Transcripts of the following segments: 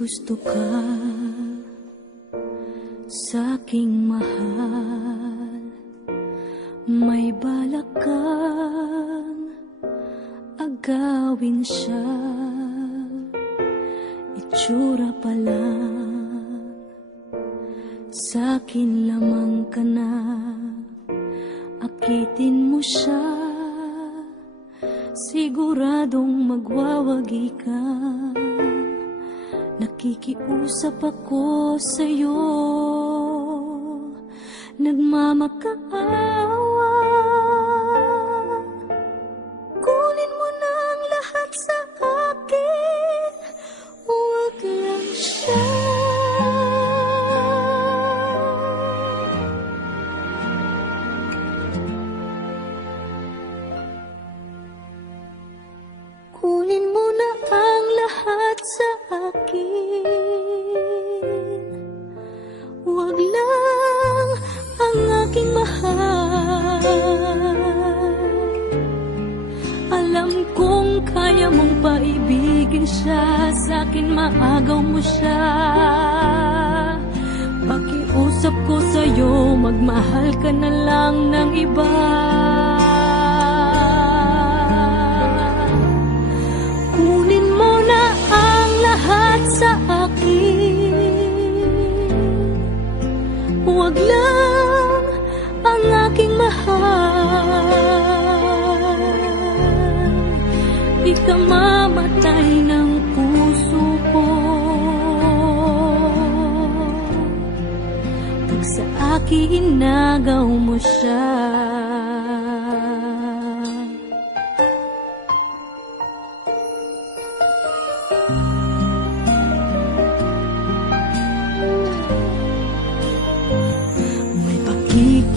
gusto ka sa aking mahal. May balak kang agawin siya. Itsura pa lang. Sa akin lamang ka na. Akitin mo siya. Siguradong magwawagi ka Nakikiusap ako sa'yo. Nagmamakaawa aking mahal. Alam kong kaya mong paibigin siya. Sa akin maagaw mo siya. Pakiusap ko sa'yo Magmahal ka na lang ng iba mahal Ikamamatay ng puso ko. Pag sa akin inagaw mo siya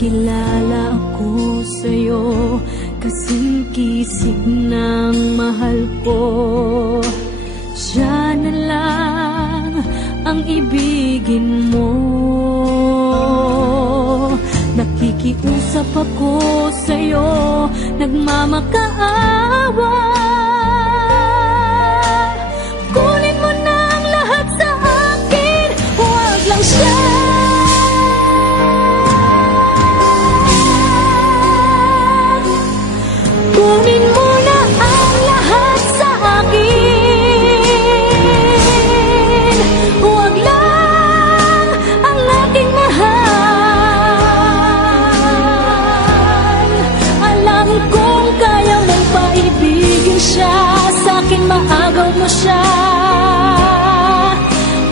pakikilala ako sa'yo Kasing kisig ng mahal ko. Siya na lang ang ibigin mo. Nakikiusap ako sa'yo Nagmamakaawa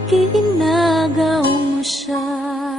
akin nagaw mo siya.